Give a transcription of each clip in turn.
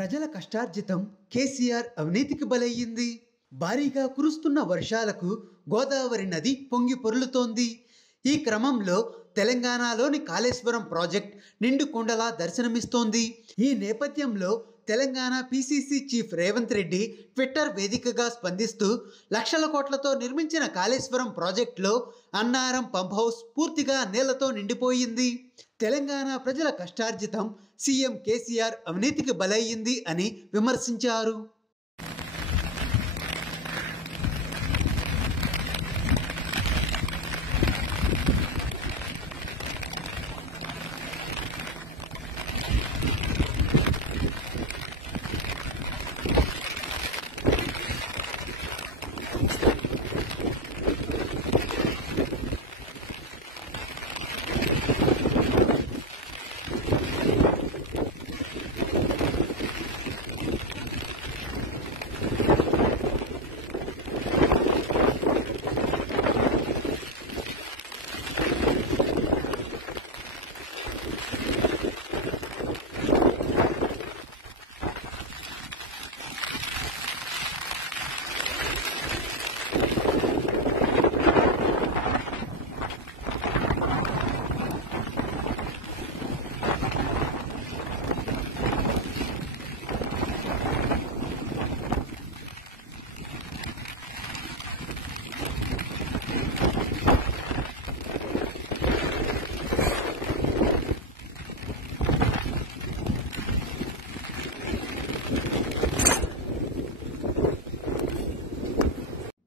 ప్రజల కష్టార్జితం కేసీఆర్ అవినీతికి బలయ్యింది. భారీగా కురుస్తున్న వర్షాలకు గోదావరి నది పొంగి పొర్లుతోంది. ఈ క్రమంలో తెలంగాణలోని కాళేశ్వరం ప్రాజెక్ట్ నిండు కుండలా దర్శనమిస్తోంది. ఈ నేపథ్యంలో Telangana PCC chief Revanth Reddy Twitter వేదికగా స్పందిస్తూ లక్షల కోట్లతో నిర్మించిన కాళేశ్వరం ప్రాజెక్టులో అన్నారం పంప్ హౌస్ పూర్తిగా నీళ్లతో నిండిపోయింది. తెలంగాణ ప్రజల కష్టార్జితం సీఎం కేసీఆర్ అవినీతికి బలయ్యింది అని విమర్శించారు.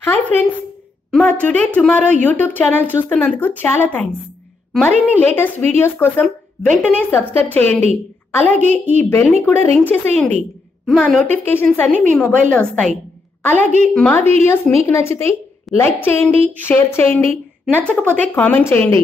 హాయ్ ఫ్రెండ్స్, మా టుడే టుమారో యూట్యూబ్ ఛానల్ చూస్తున్నందుకు చాలా థ్యాంక్స్. మరిన్ని లేటెస్ట్ వీడియోస్ కోసం వెంటనే సబ్స్క్రైబ్ చేయండి. అలాగే ఈ బెల్ ని కూడా రింగ్ చేసేయండి. మా నోటిఫికేషన్స్ అన్ని మీ మొబైల్లో వస్తాయి. అలాగే మా వీడియోస్ మీకు నచ్చితే లైక్ చేయండి, షేర్ చేయండి, నచ్చకపోతే కామెంట్ చేయండి.